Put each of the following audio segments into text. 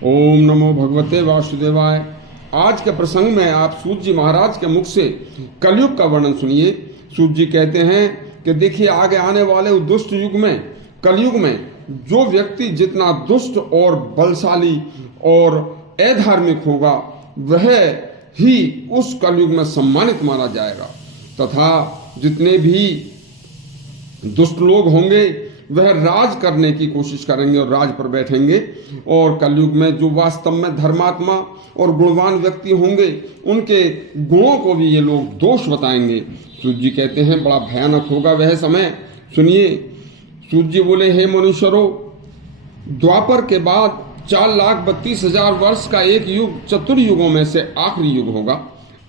ओम नमो भगवते वासुदेवाय। आज के प्रसंग में आप सूत जी महाराज के मुख से कलयुग का वर्णन सुनिए। सूत जी कहते हैं कि देखिए, आगे आने वाले उस दुष्ट युग में, कलयुग में, जो व्यक्ति जितना दुष्ट और बलशाली और अधार्मिक होगा वह ही उस कलयुग में सम्मानित माना जाएगा, तथा जितने भी दुष्ट लोग होंगे वह राज करने की कोशिश करेंगे और राज पर बैठेंगे। और कलयुग में जो वास्तव में धर्मात्मा और गुणवान व्यक्ति होंगे उनके गुणों को भी ये लोग दोष बताएंगे। सूत जी कहते हैं बड़ा भयानक होगा वह समय। सुनिए, सूत जी बोले, हे मनुष्यरों, द्वापर के बाद 4,32,000 वर्ष का एक युग चतुर्युगों में से आखिरी युग होगा।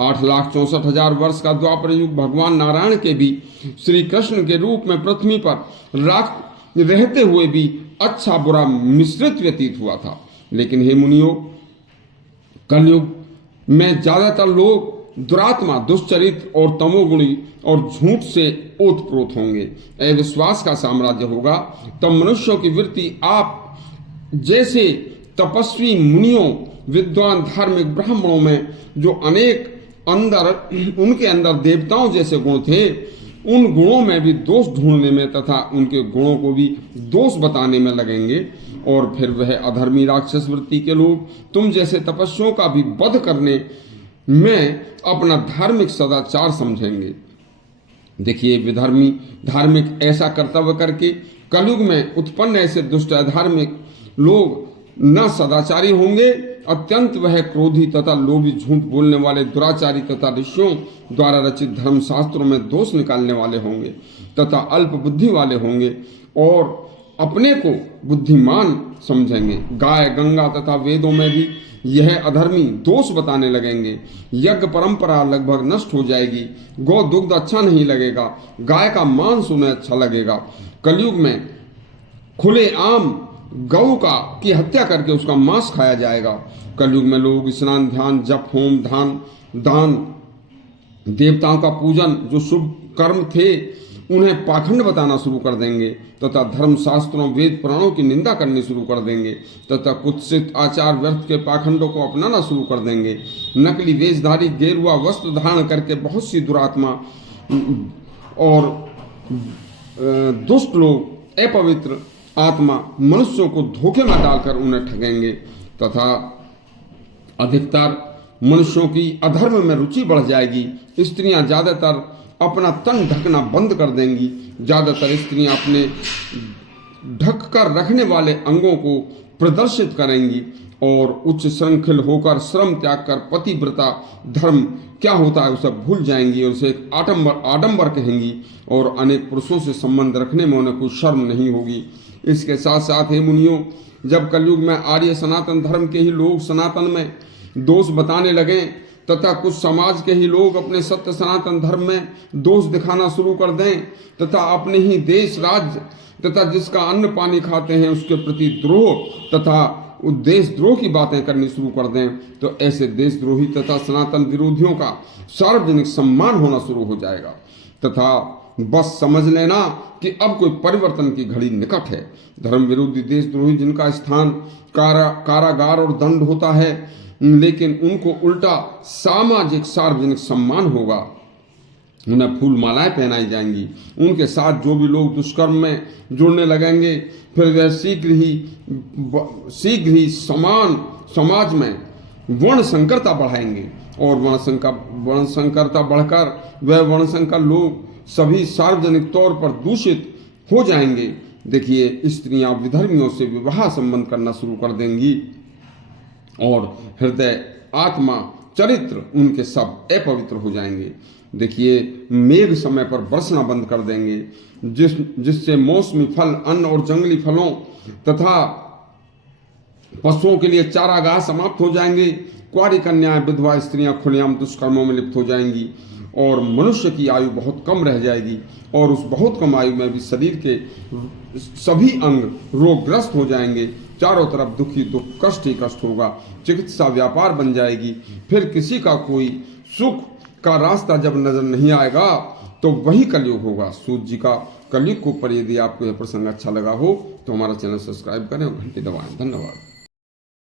8,64,000 वर्ष का द्वापर युग भगवान नारायण के भी श्री कृष्ण के रूप में पृथ्वी पर रहते हुए भी अच्छा बुरा मिश्रित व्यतीत हुआ था। लेकिन हे मुनियों, कलयुग में ज्यादातर लोग दुरात्मा, दुष्चरित और तमोगुणी और झूठ से ओतप्रोत होंगे। अविश्वास का साम्राज्य होगा। तब मनुष्यों की वृत्ति आप जैसे तपस्वी मुनियों, विद्वान, धार्मिक ब्राह्मणों में जो अनेक उनके अंदर देवताओं जैसे गुण थे, उन गुणों में भी दोष ढूंढने में तथा उनके गुणों को भी दोष बताने में लगेंगे। और फिर वह अधर्मी राक्षस वृत्ति के लोग तुम जैसे तपस्वियों का भी वध करने में अपना धार्मिक सदाचार समझेंगे। देखिए, विधर्मी धार्मिक ऐसा कर्तव्य करके कलयुग में उत्पन्न ऐसे दुष्ट अधार्मिक लोग न सदाचारी होंगे, अत्यंत वह क्रोधी तथा लोभी, झूठ बोलने वाले, दुराचारी तथा ऋषियों द्वारा रचित धर्म शास्त्रों में दोष निकालने वाले होंगे तथा अल्प बुद्धि वाले होंगे और अपने को बुद्धिमान समझेंगे। गाय, गंगा तथा वेदों में भी यह अधर्मी दोष बताने लगेंगे। यज्ञ परंपरा लगभग नष्ट हो जाएगी। गौ दुग्ध अच्छा नहीं लगेगा, गाय का मांस उन्हें अच्छा लगेगा। कलयुग में खुले आम गौ की हत्या करके उसका मांस खाया जाएगा। कलयुग में लोग स्नान, ध्यान, जप, होम, दान, देवताओं का पूजन, जो शुभ कर्म थे उन्हें पाखंड बताना शुरू कर देंगे तथा धर्म शास्त्रों, वेद पुराणों की निंदा करनी शुरू कर देंगे तथा कुत्सित आचार, व्यर्थ के पाखंडों को अपनाना शुरू कर देंगे। नकली वेशधारी, गेरुआ वस्त्र धारण करके बहुत सी दुरात्मा और दुष्ट लोग, अपवित्र आत्मा मनुष्यों को धोखे में डालकर उन्हें ठगेंगे तथा अधिकतर मनुष्यों की अधर्म में रुचि बढ़ जाएगी। स्त्रियां ज्यादातर अपना तन ढकना बंद कर देंगी। ज्यादातर स्त्रियां अपने ढक कर रखने वाले अंगों को प्रदर्शित करेंगी और उच्च श्रृंखल होकर, श्रम त्याग कर पतिव्रता धर्म क्या होता है उसे भूल जाएंगी और उसे एक आडंबर कहेंगी और अनेक पुरुषों से संबंध रखने में उन्हें कोई शर्म नहीं होगी। इसके साथ साथ हे मुनियों, जब कलयुग में आर्य सनातन धर्म के ही लोग सनातन में दोष बताने लगें तथा कुछ समाज के ही लोग अपने सत्य सनातन धर्म में दोष दिखाना शुरू कर दें तथा अपने ही देश, राज्य तथा जिसका अन्न पानी खाते हैं उसके प्रति द्रोह तथा देशद्रोह की बातें करनी शुरू कर दें, तो ऐसे देशद्रोही तथा सनातन विरोधियों का सार्वजनिक सम्मान होना शुरू हो जाएगा तथा बस समझ लेना कि अब कोई परिवर्तन की घड़ी निकट है। धर्म विरोधी देशद्रोही जिनका स्थान कारागार और दंड होता है, लेकिन उनको उल्टा सामाजिक सार्वजनिक सम्मान होगा। उन्हें फूल मालाएं पहनाई जाएंगी। उनके साथ जो भी लोग दुष्कर्म में जुड़ने लगेंगे, फिर वह शीघ्र ही समाज में वर्ण संकरता बढ़ाएंगे और वर्ण संकरता बढ़कर वह वर्ण संकर लोग सभी सार्वजनिक तौर पर दूषित हो जाएंगे। देखिए, स्त्रियां विधर्मियों से विवाह संबंध करना शुरू कर देंगी और हृदय, आत्मा, चरित्र उनके सब अपवित्र हो जाएंगे। देखिए, मेघ समय पर बरसना बंद कर देंगे, जिससे मौसमी फल, अन्न और जंगली फलों तथा पशुओं के लिए चारागाह समाप्त हो जाएंगे। कुंवारी कन्याएं, विधवा स्त्रियां खुलेआम दुष्कर्मों में लिप्त हो जाएंगी और मनुष्य की आयु बहुत कम रह जाएगी और उस बहुत कम आयु में भी शरीर के सभी अंग रोगग्रस्त हो जाएंगे। चारों तरफ दुखी दुख, कष्ट ही कष्ट होगा। चिकित्सा व्यापार बन जाएगी। फिर किसी का कोई सुख का रास्ता जब नजर नहीं आएगा तो वही कलयुग होगा। सूत जी का कलयुग के ऊपर यदि आपको यह प्रसंग अच्छा लगा हो तो हमारा चैनल सब्सक्राइब करें और घंटी दबाएं। धन्यवाद।